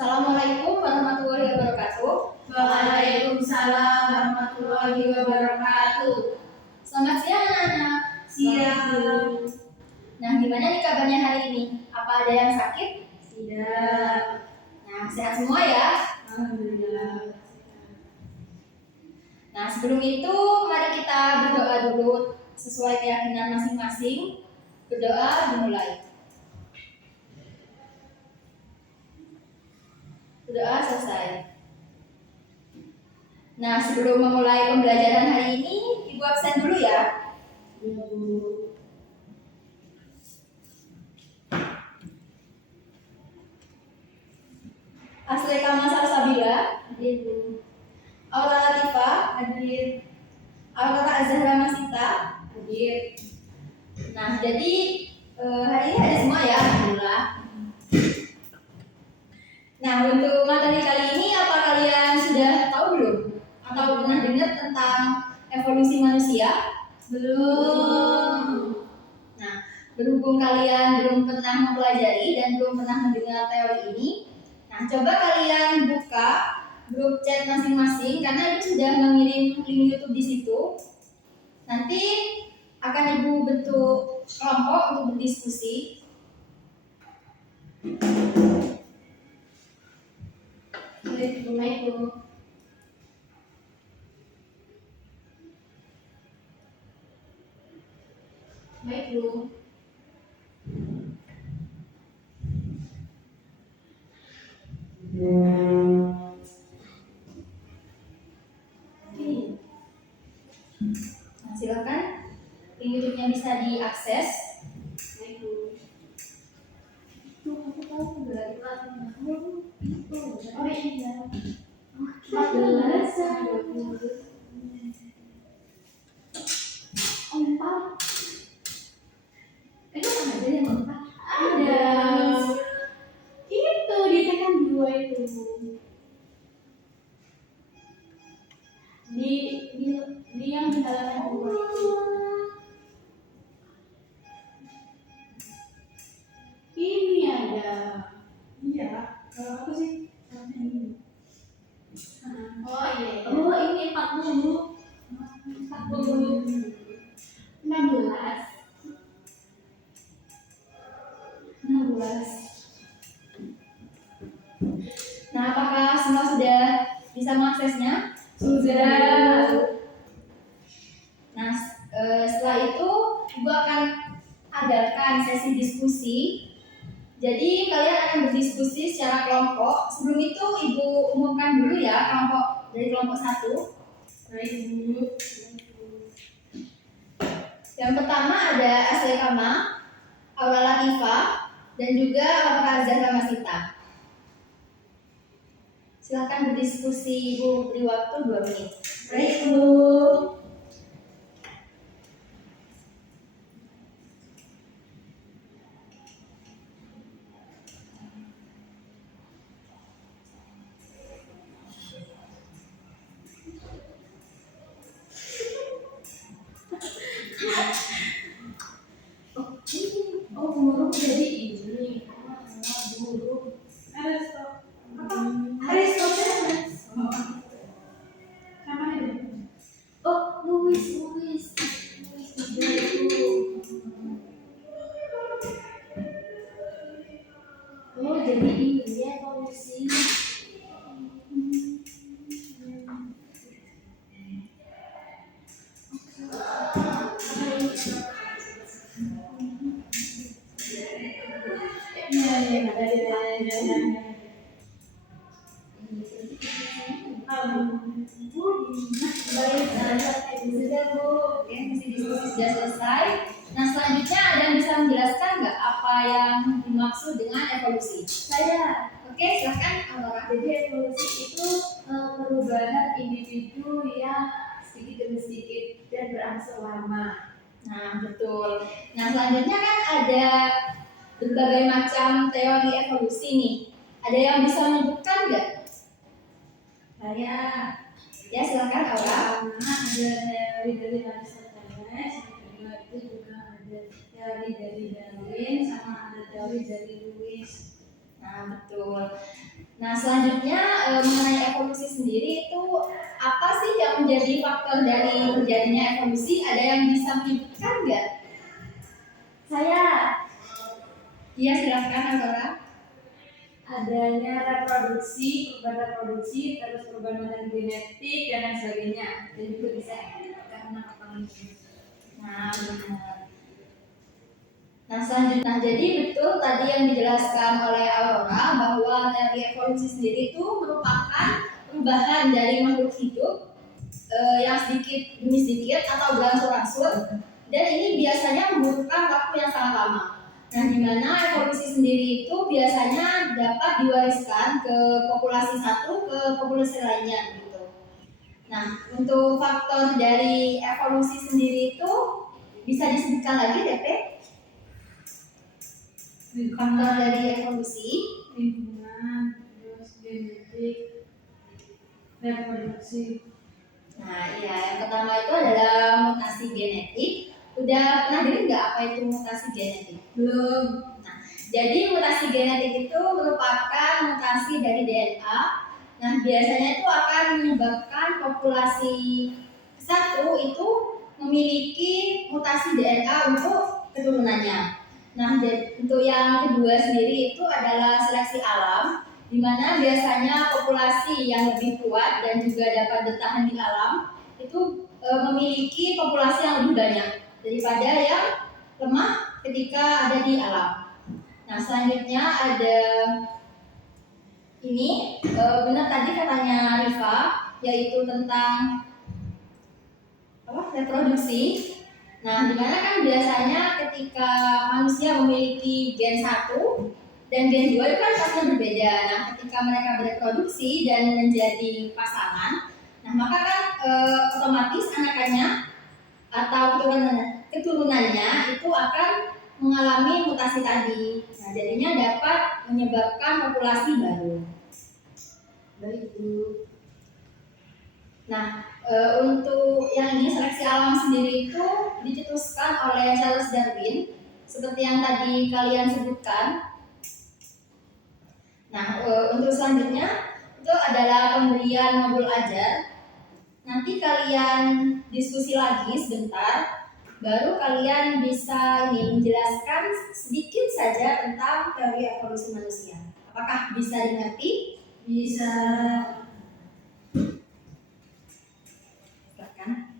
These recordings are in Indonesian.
Assalamualaikum warahmatullahi wabarakatuh. Waalaikumsalam warahmatullahi wabarakatuh. Selamat siang anak-anak. Siang. Nah, gimana nih kabarnya hari ini? Apa ada yang sakit? Tidak. Nah, sehat semua ya? Alhamdulillah. Nah, sebelum itu mari kita berdoa dulu sesuai keyakinan masing-masing. Berdoa dimulai. Berdoa selesai. Nah, sebelum memulai pembelajaran hari ini, Ibu absen dulu ya. Asleka Salsabila, hadir Bu. Aura Latifah, hadir. Aurora Azhara Masita, hadir. Nah, jadi hari ini ada semua ya, alhamdulillah. Nah, untuk materi kali ini apa kalian sudah tahu belum? Atau pernah dengar tentang evolusi manusia? Belum. Nah, berhubung kalian belum pernah mempelajari dan belum pernah mendengar teori ini, nah coba kalian buka grup chat masing-masing karena Ibu sudah mengirim link YouTube di situ. Nanti akan Ibu bentuk kelompok untuk berdiskusi. Assalamualaikum. Baik, Bu. Nah, silakan link YouTube-nya bisa diakses. Baik, Bu. Tuh, aku tahu berarti kelasnya. Oh iya. 14 4. Itu kan ada yang 4. Ada. Itu ditekan 2 itu. Di yang di halaman 2 itu. Ini ada. Iya. Kalau aku sih ini. Oh iya. Oh ini 40. 16. Nah, apakah semua sudah bisa mengaksesnya? Sudah. Nah, setelah itu Ibu akan adakan sesi diskusi. Jadi kalian akan berdiskusi secara kelompok. Sebelum itu Ibu umumkan dulu ya kelompok dari kelompok 1. Baik, Bu. Yang pertama ada Asleka, Aura Latifah, dan juga Aura Azhara Masita. Silakan berdiskusi, Ibu beri waktu 2 menit. Baik, Bu. Oh, burung jadi ini. Burung. Aristoteles. Sama ini. Oh, Louis juga itu. Oh, jadi ini ya evolusi. Sudah, Bu. Oke, sesi diskusi sudah selesai. Nah, selanjutnya ada yang bisa menjelaskan nggak apa yang dimaksud dengan evolusi? Saya. Oke, silakan Aurora. Jadi evolusi itu perubahan individu yang sedikit demi sedikit dan berangsur lama. Nah, betul. Nah, selanjutnya kan ada berbagai macam teori evolusi nih. Ada yang bisa menyebutkan nggak? Saya. Ya, silakan Aura. Pertama ada teori dari Aristoteles, yang kedua itu juga ada teori dari Darwin, sama ada teori dari Louis. Nah, betul. Nah, selanjutnya mengenai evolusi sendiri itu apa sih yang menjadi faktor dari terjadinya evolusi? Ada yang bisa menyebutkan nggak? Saya Iya, silakan Aurora. adanya reproduksi, perubahan reproduksi, terus perubahan genetik dan lain sebagainya. Dan juga bisa karena apa lagi? Nah, benar. Nah, selanjutnya jadi betul tadi yang dijelaskan oleh Aurora bahwa dari evolusi sendiri itu merupakan perubahan dari makhluk hidup yang sedikit demi sedikit atau berangsur-angsur, dan ini biasanya membutuhkan waktu yang sangat lama. Nah, di mana evolusi sendiri itu biasanya dapat diwariskan ke populasi satu ke populasi lainnya gitu. Nah, untuk faktor dari evolusi sendiri itu bisa disebutkan lagi, DP? Faktor dari evolusi. Lingkungan, terus genetik, reproduksi. Nah, iya, yang pertama itu adalah mutasi genetik. Udah pernah dengar nggak apa itu mutasi genetik? Belum. Nah, jadi mutasi genetik itu merupakan mutasi dari DNA. Nah, biasanya itu akan menyebabkan populasi satu itu memiliki mutasi DNA untuk keturunannya. Nah, untuk yang kedua sendiri itu adalah seleksi alam, di mana biasanya populasi yang lebih kuat dan juga dapat bertahan di alam itu memiliki populasi yang lebih banyak daripada yang lemah ketika ada di alam. Nah, selanjutnya ada ini benar tadi katanya Rifa, yaitu tentang reproduksi. Nah, dimana kan biasanya ketika manusia memiliki gen 1 dan gen 2 itu kan pastinya berbeda. Nah, ketika mereka bereproduksi dan menjadi pasangan, nah maka kan otomatis anakannya atau keturunannya itu akan mengalami mutasi tadi. Nah, jadinya dapat menyebabkan populasi baru. Baik, Bu. Nah, untuk yang ini seleksi alam sendiri itu dicetuskan oleh Charles Darwin seperti yang tadi kalian sebutkan. Nah, untuk selanjutnya itu adalah pemberian modul ajar. Nanti kalian diskusi lagi sebentar, baru kalian bisa ini menjelaskan sedikit saja tentang teori evolusi manusia. Apakah bisa dimengerti? Bisa. Silakan.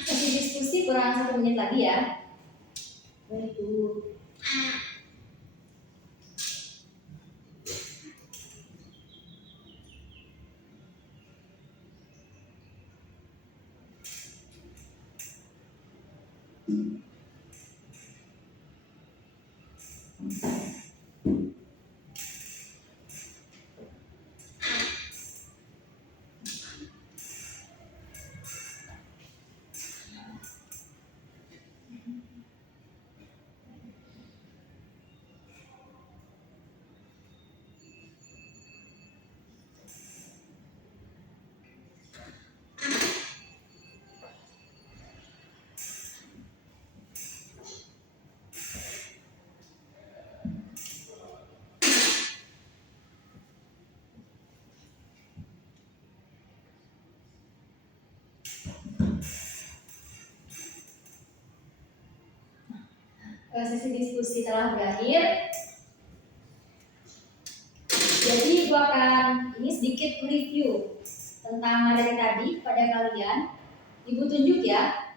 Sesi diskusi kurang 1 menit lagi ya. Baik, Bu. sesi diskusi telah berakhir. Jadi gua akan ini sedikit review tentang materi tadi pada kalian. Ibu tunjuk ya.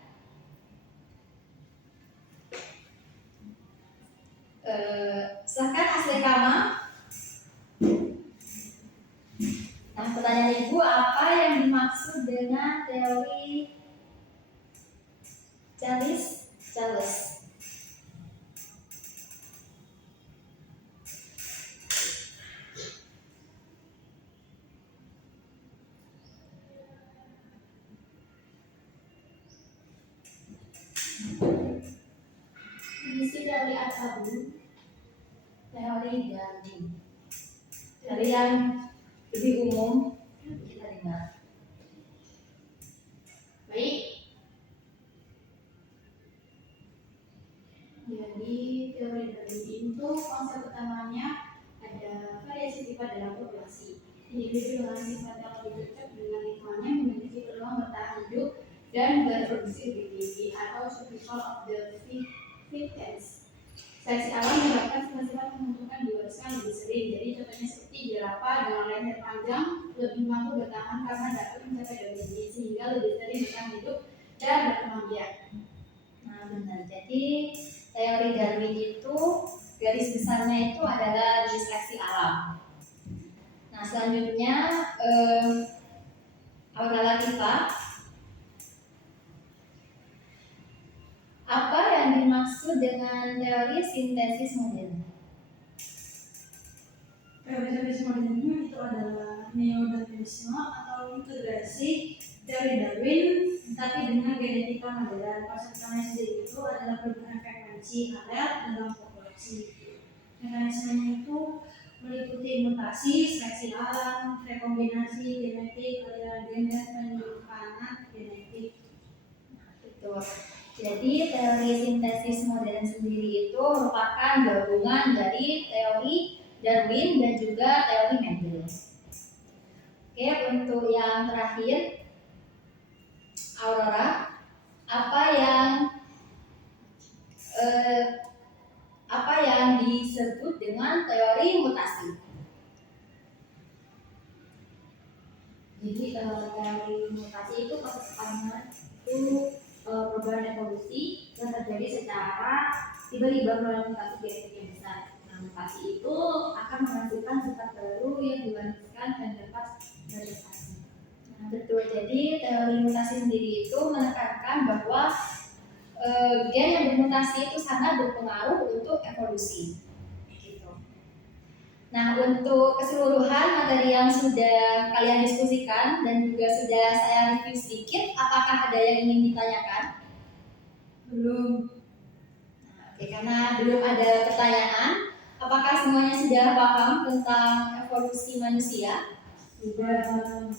Silahkan hasil rekaman. Nah, pertanyaan ibu, apa yang dimaksud dengan teori Charles? Isi dari apa, Bu? Teori Darwin. Dari yang lebih umum kita dengar. Baik. Jadi teori Darwin itu konsep utamanya ada variasi sifat dalam populasi. Individu dengan sifat yang lebih cocok dengan lingkungannya memiliki peluang bertahan hidup dan berproduksi lebih tinggi atau survival of the fittest. Seleksi alam menyebabkan sifat-sifat menguntungkan diwariskan lebih sering. Jadi contohnya seperti jerapah dengan leher panjang lebih mampu bertahan karena dapat mencapai daun tinggi sehingga lebih sering bertahan hidup dan berkembang biak. Nah, benar. Jadi teori Darwin itu garis besarnya itu adalah di seleksi alam. Nah, selanjutnya Aurala Tifa, apa yang dimaksud dengan teori sintesis modern? Teori sintesis modern itu adalah neodarwinisme atau integrasi dari Darwin tapi dengan genetika modern. Konsep utamanya sendiri itu adalah perubahan frekuensi alel dalam populasi. Mekanismenya itu meliputi mutasi, seleksi alam, rekombinasi genetik, aliran gen dan penyimpanan genetik. Betul. Jadi teori sintesis modern sendiri itu merupakan gabungan dari teori Darwin dan juga teori Mendel. Oke, untuk yang terakhir, Aurora, apa yang disebut dengan teori mutasi? Jadi teori mutasi itu pertama itu perubahan evolusi yang terjadi secara tiba-tiba melalui mutasi genetik yang besar. Nah, mutasi itu akan menghasilkan sifat baru yang diwariskan dan dapat beradaptasi. Nah, betul. Jadi teori mutasi sendiri itu menekankan bahwa gen yang bermutasi itu sangat berpengaruh untuk evolusi. Gitu. Nah, untuk keseluruhan materi yang sudah kalian diskusikan dan juga sudah saya review sedikit, apakah ada yang ingin ditanyakan? Belum. Nah, oke, karena belum ada pertanyaan, apakah semuanya sudah paham tentang evolusi manusia? Sudah.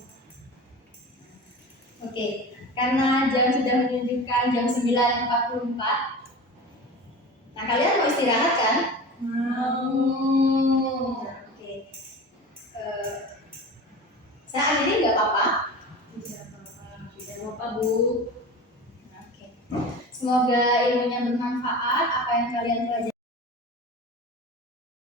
Oke, karena jam sudah menunjukkan jam 9.44. Nah, kalian mau istirahat kan? Oke. Saya akhiri nggak apa-apa? Tidak apa-apa, Bu. Oke. Semoga ilmunya bermanfaat, apa yang kalian pelajari